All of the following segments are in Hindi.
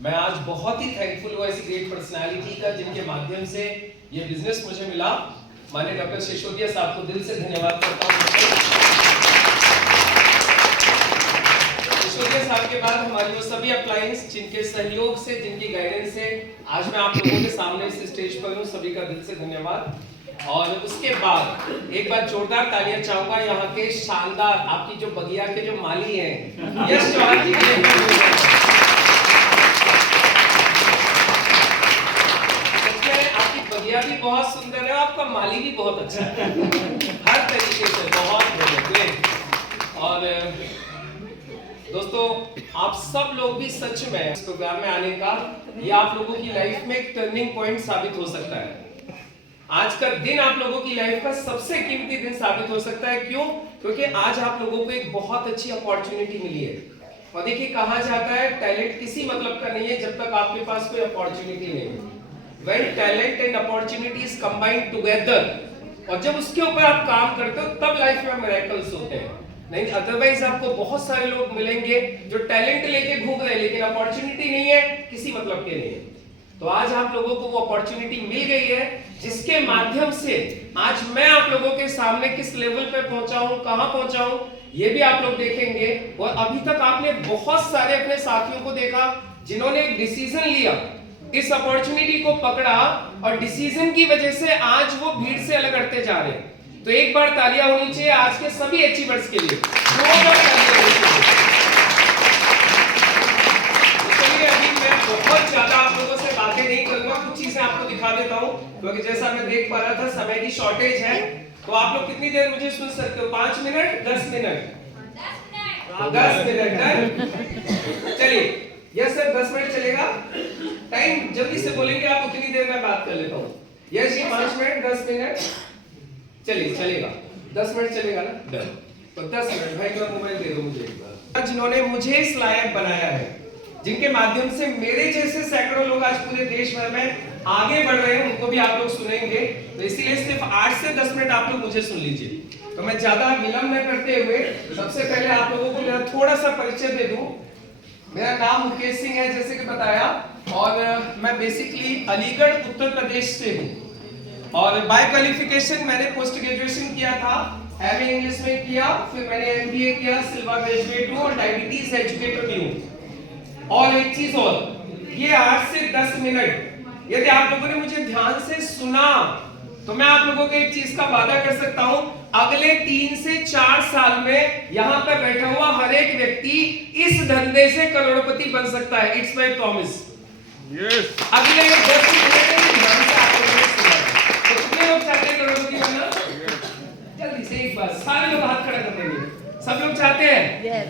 मैं आज बहुत ही थैंकफुल हूँ ऐसी ग्रेट पर्सनालिटी का जिनके माध्यम से ये बिजनेस मुझे मिला। माननीय डॉक्टर सिसोदिया साहब को दिल से धन्यवाद करता हूँ। सिसोदिया साहब के बाद हमारी वो सभी अप्लायंस जिनके सहयोग से, जिनकी गाइडेंस से आज मैं आप लोगों के सामने इस स्टेज पर हूँ, सभी का दिल से धन्यवाद। और उसके बाद एक बार जोरदार तालियां चाहूंगा यहाँ के शानदार आपकी जो बगिया के जो माली हैं यश चौहान जी के लिए। बगिया भी बहुत सुंदर है, आपका माली भी बहुत अच्छा है, हर तरीके से बहुत बढ़िया। और दोस्तों आप सब लोग भी सच में इस प्रोग्राम में आने का ये आप लोगों की लाइफ में एक टर्निंग पॉइंट साबित हो सकता है। आज का दिन आप लोगों की लाइफ का सबसे कीमती दिन साबित हो सकता है। क्यों? क्योंकि आज आप लोगों को एक बहुत अच्छी अपॉर्चुनिटी मिली है। और देखिए कहा जाता है टैलेंट किसी मतलब का नहीं है जब तक आपके पास कोई अपॉर्चुनिटी नहीं है। When talent and opportunity is combined together, और जब उसके ऊपर आप काम करते हो तब लाइफ में मिरेकल्स होते हैं। नहीं अदरवाइज आपको बहुत सारे लोग मिलेंगे जो टैलेंट लेके घूम रहे हैं लेकिन अपॉर्चुनिटी नहीं है, किसी मतलब के नहीं है। तो आज आप लोगों को वो अपॉर्चुनिटी मिल गई है जिसके माध्यम से आज मैं आप लोगों के सामने किस लेवल पे पहुंचा हूं, कहां पहुंचा हूं, ये भी आप लोग देखेंगे। और अभी तक आपने बहुत सारे अपने साथियों को देखा जिन्होंने एक डिसीजन लिया, इस अपॉर्चुनिटी को पकड़ा और डिसीजन की वजह से आज वो भीड़ से अलग हटते जा रहे हैं। तो एक बार तालियां होनी चाहिए आज के सभी अचीवर्स के लिए। चलिए अभी मैं बहुत ज्यादा आप लोगों से बातें नहीं करूंगा, कुछ चीजें आपको दिखा देता हूं क्योंकि जैसा मैं देख पा रहा था समय की शॉर्टेज है। तो आप लोग कितनी देर मुझे सुन सकते हो? 5 मिनट, 10 मिनट? 10 मिनट। चलिए यस सर 10 मिनट चलेगा। टाइम जल्दी से बोलेंगे आप उतनी देर में बात कर लेता हूँ। यस जी 5 मिनट, 10 मिनट चलिए चलेगा। 10 मिनट चलेगा ना? डन। तो 10 मिनट भाई का मोबाइल दे दो मुझे एक बार। जिन्होंने मुझे इस लायक बनाया है, जिनके माध्यम से मेरे जैसे सैकड़ों लोग आज पूरे देश भर में आगे बढ़ रहे हैं, उनको भी आप लोग सुनेंगे। तो इसीलिए सिर्फ 8 से 10 मिनट आप लोग मुझे सुन लीजिए। तो मैं ज्यादा विलंब न करते हुए सबसे पहले आप लोगों को मेरा थोड़ा सा परिचय दे दूं। मेरा नाम मुकेश सिंह है जैसे कि बताया, और मैं बेसिकली अलीगढ़ उत्तर प्रदेश से हूँ। और बाय क्वालिफिकेशन मैंने पोस्ट ग्रेजुएशन किया था, एमए इंग्लिश में किया, फिर मैंने एमबीए किया, सिल्वर ग्रेजुएट हूँ और डायबिटीज एजुकेटर भी हूँ। और एक चीज और, ये 8 से 10 मिनट यदि आप लोगों ने मुझे ध्यान से सुना तो मैं आप लोगों को एक चीज का वादा कर सकता हूं, अगले 3 से 4 साल में यहां पर बैठा हुआ हर एक व्यक्ति इस धंधे से करोड़पति बन सकता है। It's my promise. यस। अगले 10 मिनट में ध्यान से आप लोगों ने सुना। तो कितने लोग चाहते हैं करोड़पति बनना? जल्दी से एक बार सारे लोग हाथ खड़ा कर देंगे। सब लोग चाहते हैं? यस।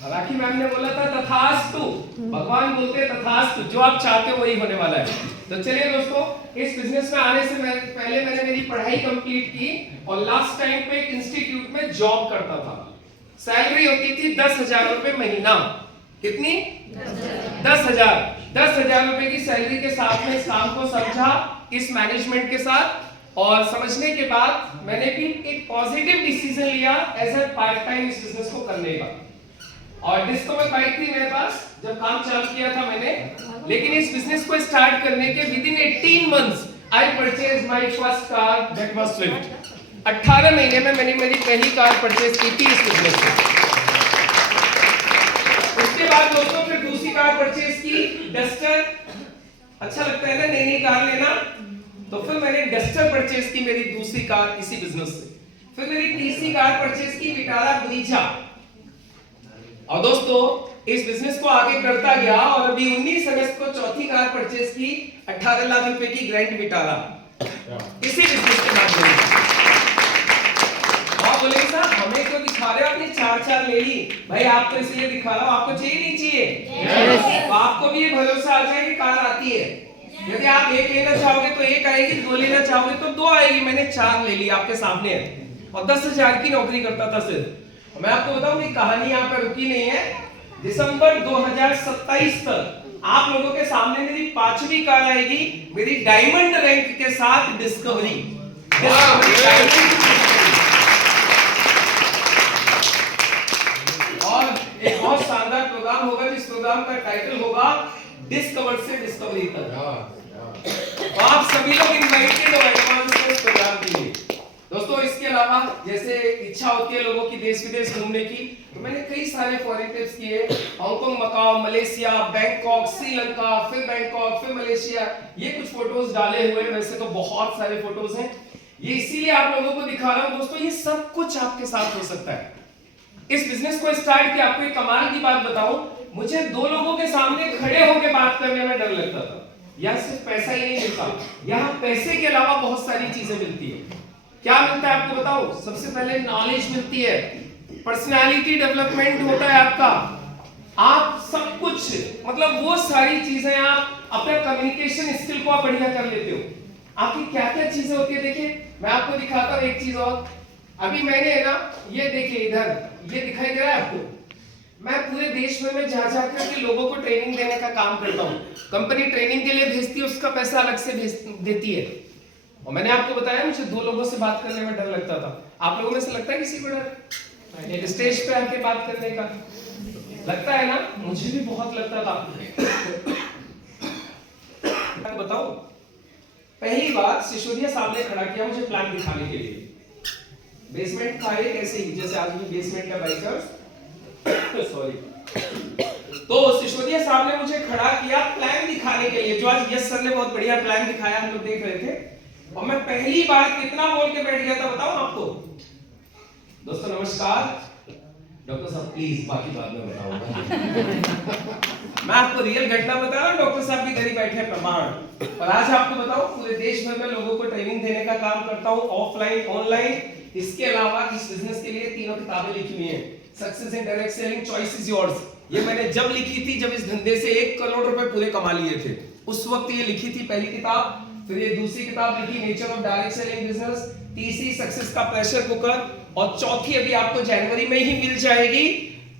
राखी मैम ने बोला था तथास्तु, भगवान बोलते हैं तथास्तु, जो आप चाहते हो वही होने वाला है। तो चलिए दोस्तों, इस बिजनेस में आने से पहले मैंने मेरी पढ़ाई कंप्लीट की और लास्ट टाइम पे एक इंस्टीट्यूट में जॉब करता था। सैलरी होती थी 10,000 रुपए महीना। कितनी? 10,000। 10,000 रुपए की सैलरी के साथ में इस काम को समझा, इस मैनेजमेंट के साथ, और समझने के बाद मैंने भी एक पॉजिटिव डिसीजन लिया एज ए पार्ट टाइम इस बिजनेस को करने का। और डिस्कवर बाइक थी मेरे पास जब काम चालू किया था मैंने, लेकिन इस बिजनेस को स्टार्ट करने के with in 18 months I purchase my first car, that was Swift. 18 महीने में मैंने मेरी पहली कार परचेज की थी इस बिजनेस से। उसके बाद दोस्तों फिर दूसरी कार परचेज की, डस्टर। अच्छा लगता है ना नई नई कार लेना, तो फिर मैंने डस्टर परचेज की मेरी दूसरी कार इसी बिजनेस से। फिर मेरी तीसरी कार परचेज की विटारा ब्रीजा। और दोस्तों इस बिजनेस को आगे करता गया और अभी 19 अगस्त को चौथी कार परचेज की, 18 लाख रुपए की ग्रैंड विटारा इसी बिजनेस के माध्यम से। आप बोलेंगे साहब हमें क्यों दिखा रहे हो, आपने 4 ले ली। भाई आप तो इसलिए दिखा रहा हूं, आपको चाहिए नहीं चाहिए? तो आपको भी ये भरोसा आ जाए कि कार आती है। यदि आप 1 लेना चाहोगे तो 1 आएगी, 2 लेना चाहोगे तो 2 आएगी। मैंने 4 ले ली, आपके सामने है, और 10,000 की नौकरी करता था सिर्फ। मैं आपको बताऊं कि कहानी यहाँ पे रुकी नहीं है। दिसंबर 2027 तक आप लोगों के सामने मेरी 5वीं कार आएगी, मेरी डायमंड रैंक के साथ डिस्कवरी। और एक बहुत शानदार प्रोग्राम होगा जिस प्रोग्राम का टाइटल होगा डिस्कवर से डिस्कवरी तक। तो आप सभी लोग इनवाइटेड हो एडवांस प्रोग्राम के लिए। दोस्तों इसके अलावा जैसे इच्छा होती है लोगों की देश विदेश घूमने की, तो मैंने कई सारे फॉरेन ट्रिप्स किए, Hong Kong, Macau, Malaysia, Bangkok, Sri Lanka, फिर बैंकॉक, फिर मलेशिया। ये कुछ फोटोज डाले हुए, वैसे तो बहुत सारे फोटोज हैं, ये इसीलिए आप लोगों को दिखा रहा हूं। दोस्तों ये सब कुछ आपके साथ हो सकता है। इस बिजनेस को स्टार्ट किया, आपको एक कमाल की बात बताऊं, मुझे दो लोगों के सामने खड़े होकर बात करने में डर लगता था। यहाँ सिर्फ पैसा ही नहीं मिलता, यहाँ पैसे के अलावा बहुत सारी चीजें मिलती है। क्या मिलता है आपको बताओ? सबसे पहले नॉलेज मिलती है, पर्सनालिटी डेवलपमेंट होता है आपका, आप सब कुछ मतलब वो सारी चीजें आप अपने कम्युनिकेशन स्किल को आप बढ़िया कर लेते हो। आपकी क्या क्या चीजें होती है, देखिए मैं आपको दिखाता हूँ एक चीज और। अभी मैंने है ना, ये देखिए इधर, ये दिखाई दे रहा है आपको? मैं पूरे देश में मैं जा करके लोगों को ट्रेनिंग देने का काम करता हूँ। कंपनी ट्रेनिंग के लिए भेजती है, उसका पैसा अलग से देती है। और मैंने आपको बताया मुझे दो लोगों से बात करने में डर लगता था। आप लोगों में से लगता है किसी को डर स्टेज पे आके बात करने का? लगता है ना? मुझे भी बहुत लगता था। बताओ, पहली बार सिसोदिया साहब ने खड़ा किया मुझे प्लान दिखाने के लिए। बेसमेंट था एक ऐसे ही जैसे आज भी बेसमेंट का बाइकर्स सॉरी। तो सिसोदिया साहब ने मुझे खड़ा किया प्लान दिखाने के लिए, जो आज यस सर ने बहुत बढ़िया प्लान दिखाया, हम लोग देख रहे थे। और मैं पहली बार कितना बोल के बैठ गया था बताओ आपको? दोस्तों नमस्कार। डॉक्टर साहब प्लीज बाकी बाद में बताऊंगा। मैं आपको रियल घटना बता रहा हूं, डॉक्टर साहब भी घर ही बैठे प्रमाण। और आज आपको बताओ पूरे देश भर में लोगों को ट्रेनिंग देने का काम करता हूं, ऑफलाइन ऑनलाइन। इसके अलावा इस बिजनेस के लिए 3 किताबें लिखी हुई हैं, success in direct selling, choice is yours. ये मैंने जब लिखी थी जब इस धंधे से 1 करोड़ रुपए पूरे कमा लिए थे, उस वक्त ये लिखी थी पहली किताब। फिर ये दूसरी किताब लिखी nature of direct selling business, तीसरी सक्सेस का प्रेशर कुकर, और चौथी अभी आपको जनवरी में ही मिल जाएगी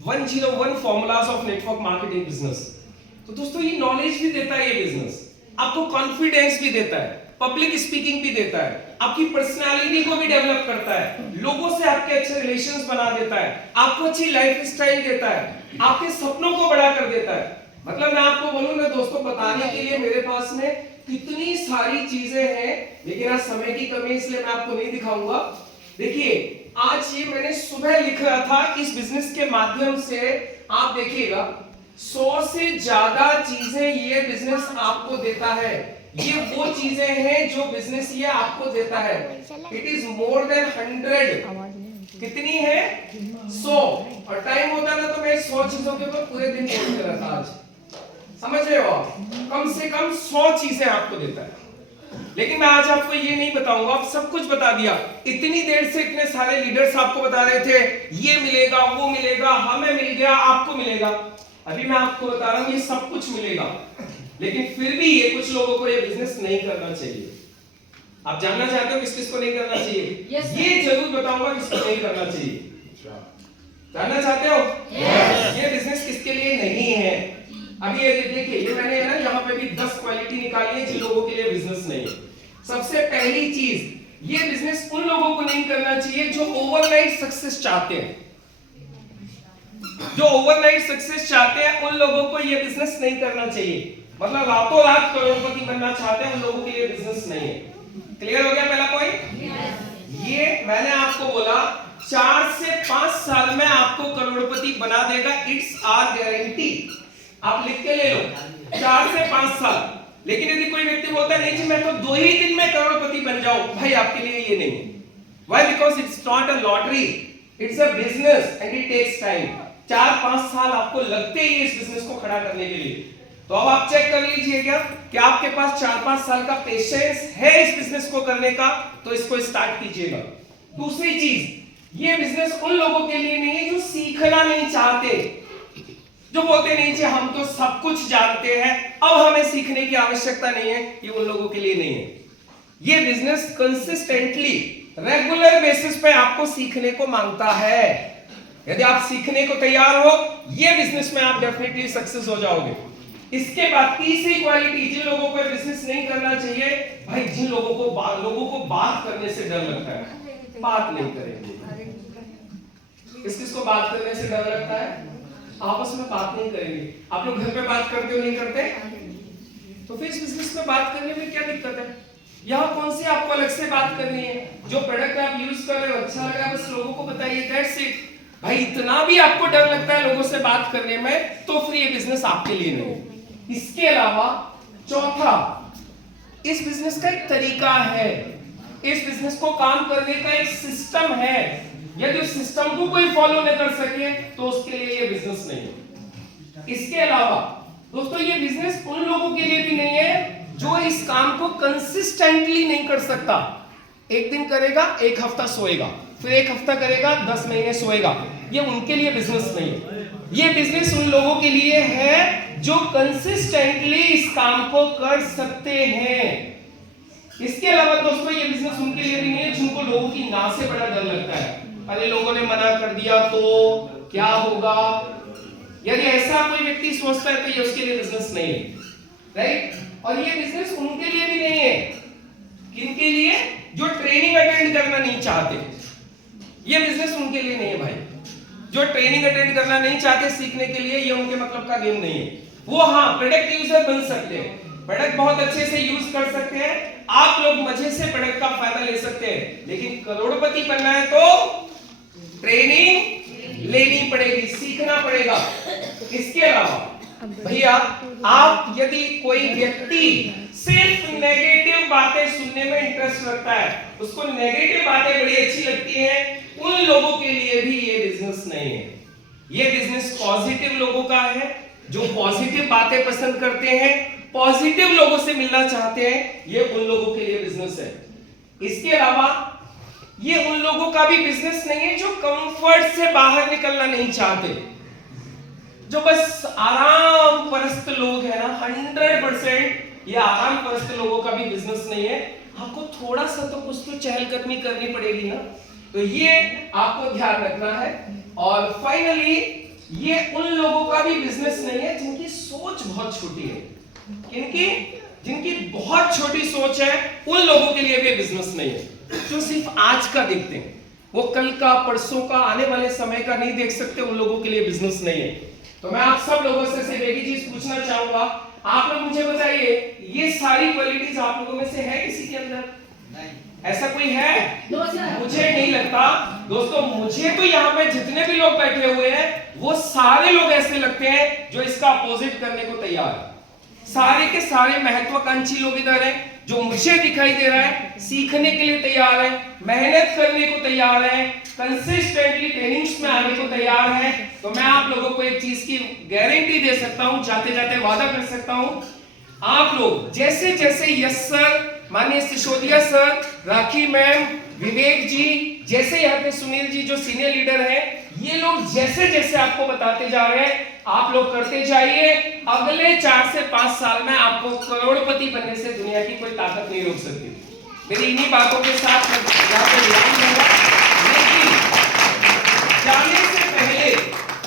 101 formulas of network marketing business. तो दोस्तों ये नॉलेज भी देता है ये बिजनेस, आपको कॉन्फिडेंस भी देता है, पब्लिक स्पीकिंग भी देता है, आपकी पर्सनालिटी को भी डेवलप करता है, लोगों से आपके अच्छे रिलेशंस बना देता है, आपको अच्छी लाइफ स्टाइल देता है, आपके सपनों को बड़ा कर देता है। मतलब मैं आपको बोलूं ना दोस्तों, बताने के लिए मेरे पास में कितनी सारी चीजें हैं, लेकिन आज समय की कमी इसलिए मैं आपको नहीं दिखाऊंगा। देखिए आज ये मैंने सुबह लिख रहा था, इस बिजनेस के माध्यम से आप देखिएगा 100 से ज्यादा चीजें ये बिजनेस आपको देता है। ये वो चीजें हैं जो बिजनेस ये आपको देता है। It is more than 100। कितनी है? 100। और टाइम होता ना तो मैं 100 चीजों के ऊपर पूरे दिन बोलते रहता। आज समझ रहे हो आप? कम से कम 100 चीजें आपको देता है। लेकिन मैं आज आपको ये नहीं बताऊंगा, आप सब कुछ बता दिया। इतनी देर से इतने सारे लीडर्स आपको बता रहे थे ये मिलेगा वो मिलेगा, हमें मिल गया आपको मिलेगा। अभी मैं आपको बता रहा हूं ये सब कुछ मिलेगा, लेकिन फिर भी ये कुछ लोगों को ये बिजनेस नहीं करना चाहिए। आप जानना चाहते हो किस किस को नहीं करना चाहिए? ये जरूर बताऊंगा किसको नहीं करना चाहिए। जानना चाहते हो? ये बिजनेस किसके लिए नहीं है? अभी ये देखिए, ये मैंने ना यहाँ पे भी 10 क्वालिटी निकाली है जिन लोगों के लिए बिजनेस नहीं है। सबसे पहली चीज, ये बिजनेस उन लोगों को नहीं करना चाहिए जो ओवरनाइट सक्सेस चाहते हैं। जो ओवरनाइट सक्सेस चाहते हैं उन लोगों को ये बिजनेस नहीं करना चाहिए। मतलब रातों रात करोड़पति बनना चाहते हैं उन लोगों के लिए बिजनेस नहीं है। क्लियर हो गया पहला पॉइंट? ये मैंने आपको बोला 4 से 5 साल में आपको करोड़पति बना देगा, इट्स आर गारंटी। आप लिख के ले लो 4 से 5 साल। लेकिन यदि कोई व्यक्ति बोलता है नहीं जी मैं तो 2 ही दिन में करोड़पति बन जाऊं, भाई आपके लिए ये नहीं है। Why? Because it's not a lottery, it's a business and it takes time. 4-5 साल आपको लगते ही इस बिजनेस को खड़ा करने के लिए। तो अब आप चेक कर लीजिएगा कि आपके पास 4-5 साल का पेशेंस है इस बिजनेस को करने का, तो इसको स्टार्ट कीजिएगा। दूसरी चीज, ये बिजनेस उन लोगों के लिए नहीं है जो सीखना नहीं चाहते, जो बोलते नहीं जी हम तो सब कुछ जानते हैं अब हमें सीखने की आवश्यकता नहीं है। ये उन लोगों के लिए नहीं है। ये बिजनेस कंसिस्टेंटली रेगुलर बेसिस पे आपको सीखने को मांगता है। यदि आप सीखने को तैयार हो, ये बिजनेस में आप डेफिनेटली सक्सेस हो जाओगे। इसके बाद तीसरी क्वालिटी, जिन लोगों को बिजनेस नहीं करना चाहिए, भाई जिन लोगों को बात करने से डर लगता है, बात नहीं करेंगे। किस किस को बात करने से डर लगता है? आपस में बात नहीं करेंगे। आप लोग घर पे बात करते हो नहीं करते? तो फिर इस बिजनेस में बात करने में क्या दिक्कत है? यहाँ कौन सी आपको अलग से बात करनी है? जो प्रोडक्ट आप यूज कर रहे हो अच्छा लग रहा है बस लोगों को बताइए, दैट्स इट। भाई इतना भी आपको डर लगता है लोगों से बात करने में तो फिर ये बिजनेस आपके लिए नहीं है। इसके अलावा चौथा, इस बिजनेस का एक तरीका है, इस बिजनेस को काम करने का एक सिस्टम है। यदि उस सिस्टम को कोई फॉलो नहीं कर सके तो उसके लिए ये बिजनेस नहीं है। इसके अलावा दोस्तों ये बिजनेस उन लोगों के लिए भी नहीं है जो इस काम को कंसिस्टेंटली नहीं कर सकता। एक दिन करेगा, एक हफ्ता सोएगा, फिर एक हफ्ता करेगा, 10 महीने सोएगा। ये उनके लिए बिजनेस नहीं है। ये बिजनेस उन लोगों के लिए है जो कंसिस्टेंटली इस काम को कर सकते हैं। इसके अलावा दोस्तों ये बिजनेस उनके लिए भी नहीं है जिनको लोगों की ना से बड़ा डर लगता है। अरे लोगों ने मना कर दिया तो क्या होगा? यदि ऐसा कोई व्यक्ति सोचता है तो ये उसके लिए बिजनेस नहीं है, राइट? और ये बिजनेस उनके लिए भी नहीं है, किनके लिए? जो ट्रेनिंग अटेंड करना नहीं चाहते। ये बिजनेस उनके लिए नहीं है भाई। जो ट्रेनिंग अटेंड करना नहीं चाहते सीखने के लिए, ये उनके मतलब का गेम नहीं है। वो हाँ प्रोडक्ट यूजर बन सकते हैं, प्रोडक्ट बहुत अच्छे से यूज कर सकते हैं, आप लोग मजे से प्रोडक्ट का फायदा ले सकते हैं, लेकिन करोड़पति बनना है तो ट्रेनिंग लेनी पड़ेगी, सीखना पड़ेगा। इसके अलावा भैया आप यदि कोई व्यक्ति सिर्फ नेगेटिव बातें सुनने में इंटरेस्ट रखता है, उसको नेगेटिव बातें बड़ी अच्छी लगती हैं, उन लोगों के लिए भी ये बिजनेस नहीं है। ये बिजनेस पॉजिटिव लोगों का है जो पॉजिटिव बातें पसंद करते हैं, पॉजिटिव लोगों से मिलना चाहते हैं, ये उन लोगों के लिए बिजनेस है। इसके अलावा ये उन लोगों का भी बिजनेस नहीं है जो कंफर्ट से बाहर निकलना नहीं चाहते, जो बस आराम परस्त लोग हैं ना, 100% ये आराम परस्त लोगों का भी बिजनेस नहीं है। आपको थोड़ा सा तो कुछ तो चहलकदमी करनी पड़ेगी ना, तो ये आपको ध्यान रखना है। और फाइनली ये उन लोगों का भी बिजनेस नहीं है जिनकी सोच बहुत छोटी है। जिनकी बहुत छोटी सोच है, उन लोगों के लिए भी बिजनेस नहीं है। जो सिर्फ आज का देखते हैं, वो कल का, परसों का, आने वाले समय का नहीं देख सकते, उन लोगों के लिए बिजनेस नहीं है। तो मैं आप सब लोगों से सिर्फ एक ही चीज पूछना चाहूंगा, आप लोग मुझे बताइए ये सारी क्वालिटीज आप लोगों में से है किसी के अंदर? नहीं। ऐसा कोई है? मुझे नहीं लगता दोस्तों। मुझे तो यहाँ पे जितने भी लोग बैठे हुए हैं वो सारे लोग ऐसे लगते हैं जो इसका अपोजिट करने को तैयार है। सारे के सारे महत्वाकांक्षी लोग इधर हैं जो मुझे दिखाई दे रहा है सीखने के लिए तैयार है, मेहनत करने को तैयार है, कंसिस्टेंटली ट्रेनिंग्स में आने को तैयार है। तो मैं आप लोगों को एक चीज की गारंटी दे सकता हूं, जाते जाते वादा कर सकता हूं, आप लोग जैसे जैसे यस सर, माननीय सिसोदिया सर, राखी मैम, विवेक जी, जैसे यहाँ के सुनील जी जो सीनियर लीडर हैं, ये लोग जैसे जैसे आपको बताते जा रहे हैं आप लोग करते जाइए। अगले 4 से 5 साल में आपको करोड़पति बनने से दुनिया की कोई ताकत नहीं रोक सकती। मेरी इन्हीं बातों के साथ यहाँ पे विराम दूंगा। लेकिन जाने से पहले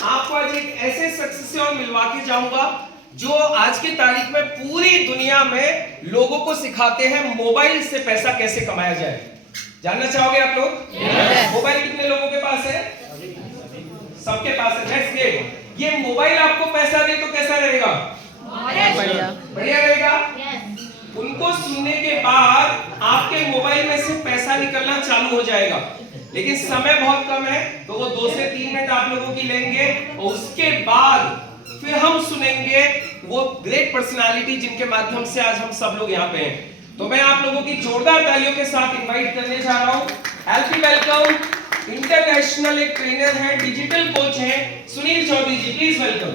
आपको आज एक ऐसे सक्सेस से और मिलवा के जाऊंगा जो आज की तारीख में पूरी दुनिया में लोगों को सिखाते हैं मोबाइल से पैसा कैसे कमाया जाए। जानना चाहोगे आप लोग? मोबाइल कितने लोगों के पास है? सबके पास है। नेक्स्ट गेम, ये मोबाइल आपको पैसा दे तो कैसा रहेगा? बढ़िया रहेगा। उनको सुनने के बाद आपके मोबाइल में से पैसा निकलना चालू हो जाएगा, लेकिन समय बहुत कम है तो वो 2 से 3 मिनट आप लोगों की लेंगे और उसके बाद फिर हम सुनेंगे वो ग्रेट पर्सनालिटी जिनके माध्यम से आज हम सब लोग यहाँ पे हैं। तो मैं आप लोगों की जोरदार तालियों के साथ इनवाइट करने जा रहा हूँ। हेल्पी वेलकम इंटरनेशनल एक ट्रेनर है, डिजिटल कोच है, सुनील चौधरी जी, प्लीज वेलकम।